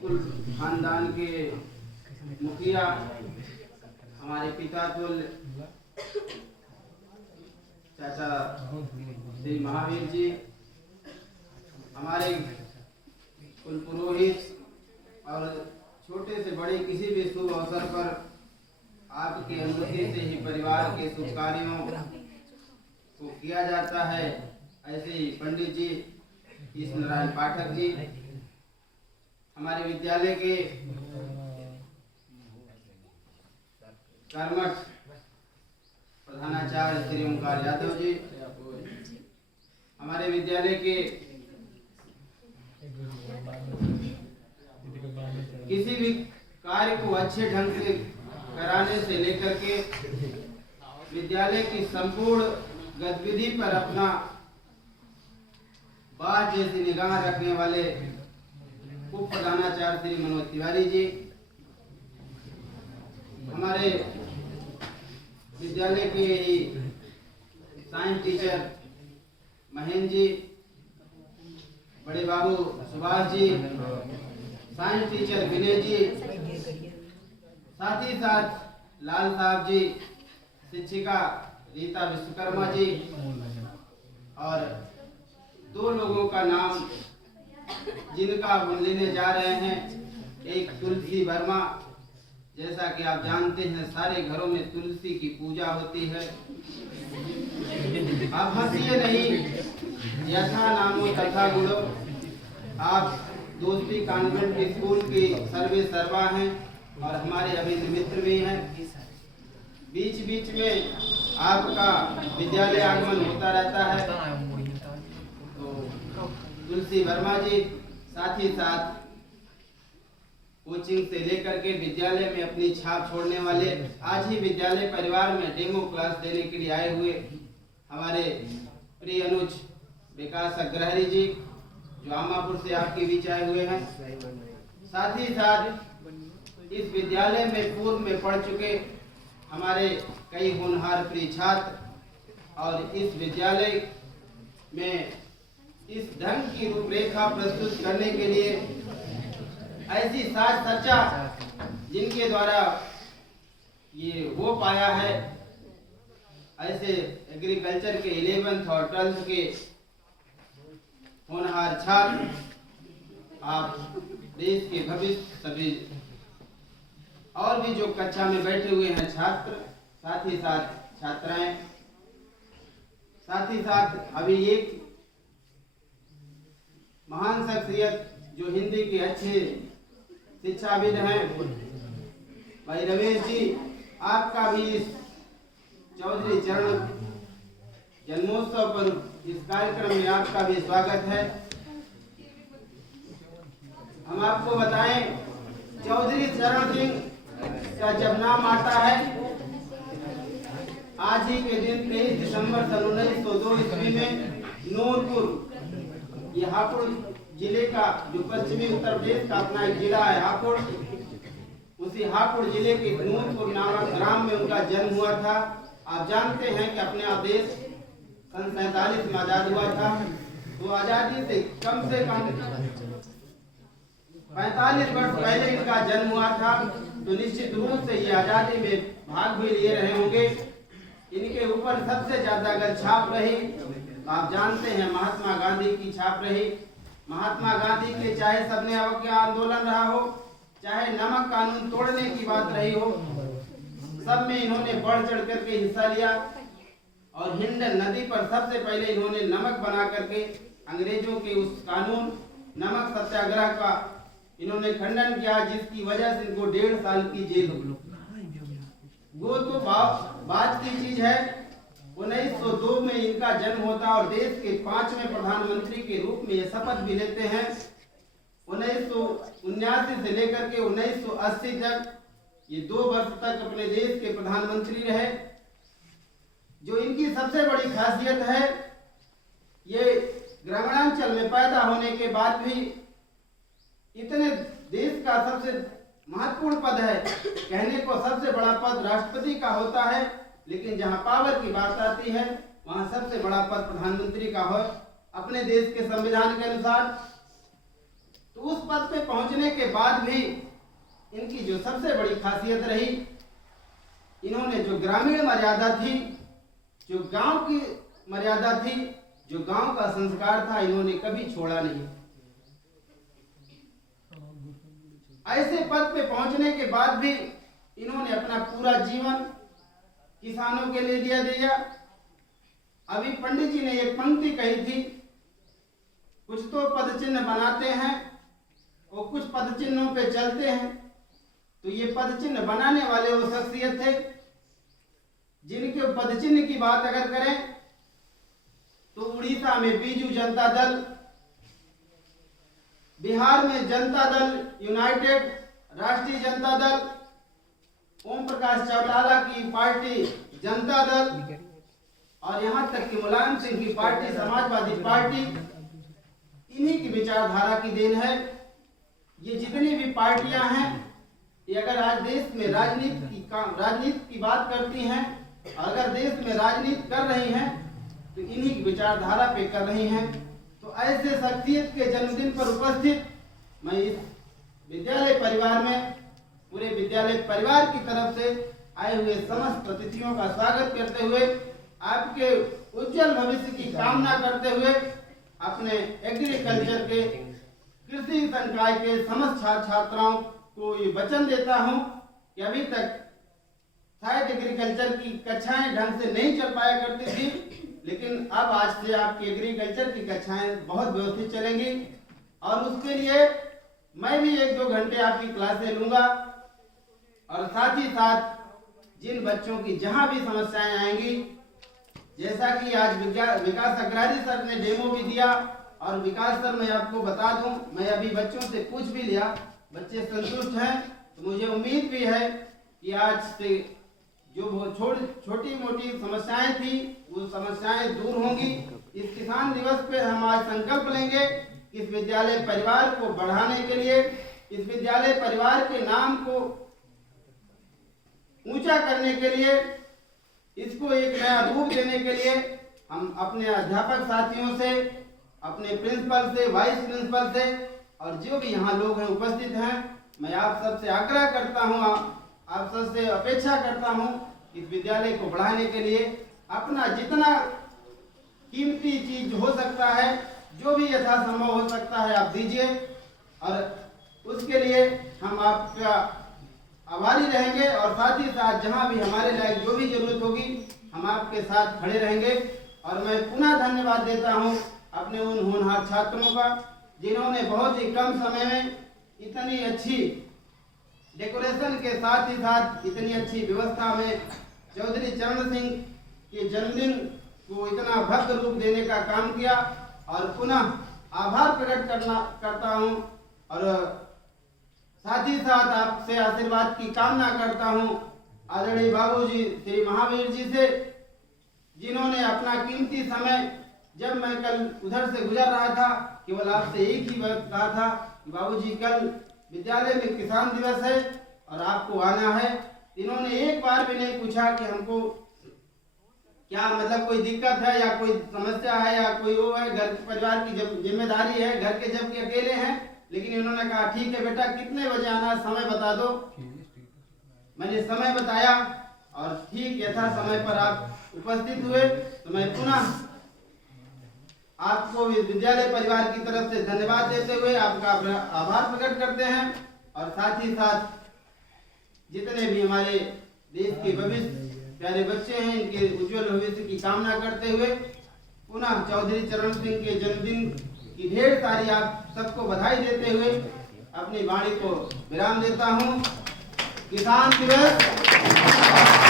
कुल खानदान के मुखिया, हमारे पिता तुल चाचा श्री महावीर जी, हमारे कुल पुरोहित और छोटे से बड़े किसी भी शुभ अवसर पर आपकी अनुमति से ही परिवार के शुभ कार्यों को किया जाता है। ऐसे ही पंडित जी ईश्वर नारायण पाठक जी, हमारे विद्यालय के कर्मठ प्रधानाचार्य श्री ओंकार यादव जी, हमारे विद्यालय के किसी भी कार्य को अच्छे ढंग से कराने से लेकर के विद्यालय की संपूर्ण गतिविधि पर अपना बात जैसी निगाह रखने वाले उप प्रधानाचार्य श्री मनोज तिवारी जी, हमारे विद्यालय के ही साइंस टीचर महेंद्र जी, बड़े बाबू सुभाष जी, साइंस टीचर विनय जी, साथ ही साथ लाल साहब जी, शिक्षिका रीता विश्वकर्मा जी, और दो लोगों का नाम जिनका हम लेने जा रहे हैं। एक तुलसी वर्मा, जैसा कि आप जानते हैं सारे घरों में तुलसी की पूजा होती है। आप हंसिए नहीं, यथा नामो तथा गुणो। आप दोस्ती कॉन्वेंट स्कूल की सर्वे सर्वा हैं और हमारे अभिन्न मित्र भी हैं। बीच बीच में आपका विद्यालय आगमन होता रहता है। तो तुलसी वर्मा जी, साथ ही साथ कोचिंग से लेकर के विद्यालय में अपनी छाप छोड़ने वाले, आज ही विद्यालय परिवार में डेमो क्लास देने के लिए आए हुए हमारे प्रिय अनुज विकास अग्रहरी जी, जो आमापुर से आपके बीच आए हुए हैं। साथ ही साथ इस विद्यालय में पूर्व में पढ़ चुके हमारे कई होनहार प्रिय छात्र, और इस विद्यालय में इस ढंग की रूपरेखा प्रस्तुत करने के लिए ऐसी साज सज्जा जिनके द्वारा ये हो पाया है, ऐसे एग्रीकल्चर के 11th और 12th के होनहार छात्र, आप देश के भविष्य सभी और भी जो कक्षा में बैठे हुए हैं छात्र, साथ ही साथ छात्राएं, साथ ही साथ अभी एक महान शख्सियत जो हिंदी के अच्छे शिक्षाविद हैं भाई रमेश जी, आपका भी इस चौधरी चरण जन्मोत्सव पर इस कार्यक्रम में आपका भी स्वागत है। हम आपको बताएं, चौधरी चरण सिंह का जब नाम आता है, आज ही के दिन 23 दिसंबर सन 1902 ईस्वी में नूरपुर, ये हापुड़ जिले का, जो पश्चिमी उत्तर प्रदेश का अपना एक जिला है हापुड़, उसी हापुड़ जिले के नूरपुर नामक ग्राम में उनका जन्म हुआ था। आप जानते हैं कि अपने देश सन 47 में आजाद हुआ था, तो आजादी से कम 45 वर्ष पहले इनका जन्म हुआ था। तो निश्चित रूप से ये आजादी में भाग भी लिए रहे होंगे। इनके ऊपर सबसे ज्यादा अगर छाप रही, आप जानते हैं महात्मा गांधी की छाप रही। महात्मा गांधी के चाहे सबने अवज्ञा आंदोलन रहा हो, चाहे नमक कानून तोड़ने की बात रही हो, सब में इन्होंने बढ़ चढ़ करके हिस्सा लिया। और हिंड नदी पर सबसे पहले इन्होंने नमक बना करके अंग्रेजों के उस कानून नमक सत्याग्रह का इन्होंने खंडन किया, जिसकी वजह से इनको 1.5 साल की जेल हो। वो तो बात की चीज है। 1902 में इनका जन्म होता और देश के 5वें प्रधानमंत्री के रूप में ये शपथ भी लेते हैं। 1979 से लेकर के 1980 तक ये 2 वर्ष तक अपने देश के प्रधानमंत्री रहे। जो इनकी सबसे बड़ी खासियत है, ये ग्रामीणांचल में पैदा होने के बाद भी इतने देश का सबसे महत्वपूर्ण पद है, कहने को सबसे बड़ा पद राष्ट्रपति का होता है, लेकिन जहां पावर की बात आती है वहां सबसे बड़ा पद प्रधानमंत्री का हो अपने देश के संविधान के अनुसार। तो उस पद पे पहुंचने के बाद भी इनकी जो सबसे बड़ी खासियत रही, इन्होंने जो ग्रामीण मर्यादा थी, जो गांव की मर्यादा थी, जो गांव का संस्कार था, इन्होंने कभी छोड़ा नहीं। ऐसे पद पे पहुंचने के बाद भी इन्होंने अपना पूरा जीवन किसानों के लिए दिया। अभी पंडित जी ने एक पंक्ति कही थी, कुछ तो पद चिन्ह बनाते हैं और कुछ पद चिन्हों पे चलते हैं। तो ये पद चिन्ह बनाने वाले वो शख्सियत थे जिनके पद चिन्ह की बात अगर करें तो उड़ीसा में बीजू जनता दल, बिहार में जनता दल यूनाइटेड, राष्ट्रीय जनता दल, ओम प्रकाश चौटाला की पार्टी जनता दल, और यहाँ तक कि मुलायम सिंह की पार्टी समाजवादी पार्टी, इन्हीं की विचारधारा की देन है। ये जितनी भी पार्टियां हैं, ये अगर आज देश में राजनीति की बात करती हैं, अगर देश में राजनीति कर रही हैं, तो इन्हीं की विचारधारा पे कर रही हैं। तो ऐसे शख्सियत के जन्मदिन पर उपस्थित मैं इस विद्यालय परिवार में, पूरे विद्यालय परिवार की तरफ से आए हुए समस्त अतिथियों का स्वागत करते हुए, आपके उज्जवल भविष्य की कामना करते हुए, अपने एग्रीकल्चर के कृषि संकाय के समस्त छात्र छात्राओं को ये वचन देता हूं कि अभी तक शायद एग्रीकल्चर की कक्षाएं ढंग से नहीं चल पाया करती थी, लेकिन अब आज से आपकी एग्रीकल्चर की कक्षाएं बहुत व्यवस्थित चलेंगी। और उसके लिए मैं भी 1-2 घंटे आपकी क्लासें लूंगा, और साथ ही साथ जिन बच्चों की जहां भी समस्याएं आएंगी, जैसा कि आज विकास अग्रवाल सर ने डेमो भी दिया, और विकास सर मैं आपको बता दूं, मैं अभी बच्चों से पूछ भी लिया, बच्चे संतुष्ट हैं। तो मुझे उम्मीद भी है कि आज से जो छोटी मोटी समस्याएं थी वो समस्याएं दूर होंगी। इस किसान दिवस पे हम आज संकल्प लेंगे कि इस विद्यालय परिवार को बढ़ाने के लिए, इस विद्यालय परिवार के नाम को ऊंचा करने के लिए, इसको एक नया रूप देने के लिए हम अपने अध्यापक साथियों से, अपने प्रिंसिपल से, वाइस प्रिंसिपल से, और जो भी यहाँ लोग हैं उपस्थित हैं, मैं आप सबसे आग्रह करता हूँ, आप सबसे अपेक्षा करता हूँ, इस विद्यालय को बढ़ाने के लिए अपना जितना कीमती चीज हो सकता है, जो भी यथासंभव हो सकता है, आप दीजिए। और उसके लिए हम आपका आभारी रहेंगे, और साथ ही साथ जहां भी हमारे लायक जो भी जरूरत होगी हम आपके साथ खड़े रहेंगे। और मैं पुनः धन्यवाद देता हूं अपने उन होनहार छात्रों का, जिन्होंने बहुत ही कम समय में इतनी अच्छी डेकोरेशन के साथ ही साथ इतनी अच्छी व्यवस्था में चौधरी चरण सिंह के जन्मदिन को इतना भव्य रूप देने का काम किया। और पुनः आभार प्रकट करता हूं, और साथ ही साथ आपसे आशीर्वाद की कामना करता हूं आदरणीय बाबूजी श्री महावीर जी से, जिन्होंने अपना कीमती समय, जब मैं कल उधर से गुजर रहा था, केवल आपसे एक ही बात कहा था कि बाबूजी कल विद्यालय में किसान दिवस है और आपको आना है। इन्होंने एक बार भी नहीं पूछा कि हमको क्या मतलब कोई दिक्कत है या कोई समस्या है या कोई वो है, घर परिवार की जिम्मेदारी है, घर के जबकि अकेले हैं, लेकिन इन्होंने कहा ठीक है बेटा, कितने बजे आना, समय बता दो। मैंने समय बताया और ठीक यथा समय पर आप उपस्थित हुए। तो मैं पुनः आपको विद्यालय परिवार की तरफ से धन्यवाद देते हुए आपका आभार प्रकट करते हैं, और साथ ही साथ जितने भी हमारे देश के भविष्य प्यारे बच्चे हैं, इनके उज्जवल भविष्य की कामना करते हुए पुनः चौधरी चरण सिंह के जन्मदिन की ढेर सारी आप सबको बधाई देते हुए अपनी वाणी को विराम देता हूं। किसान दिवस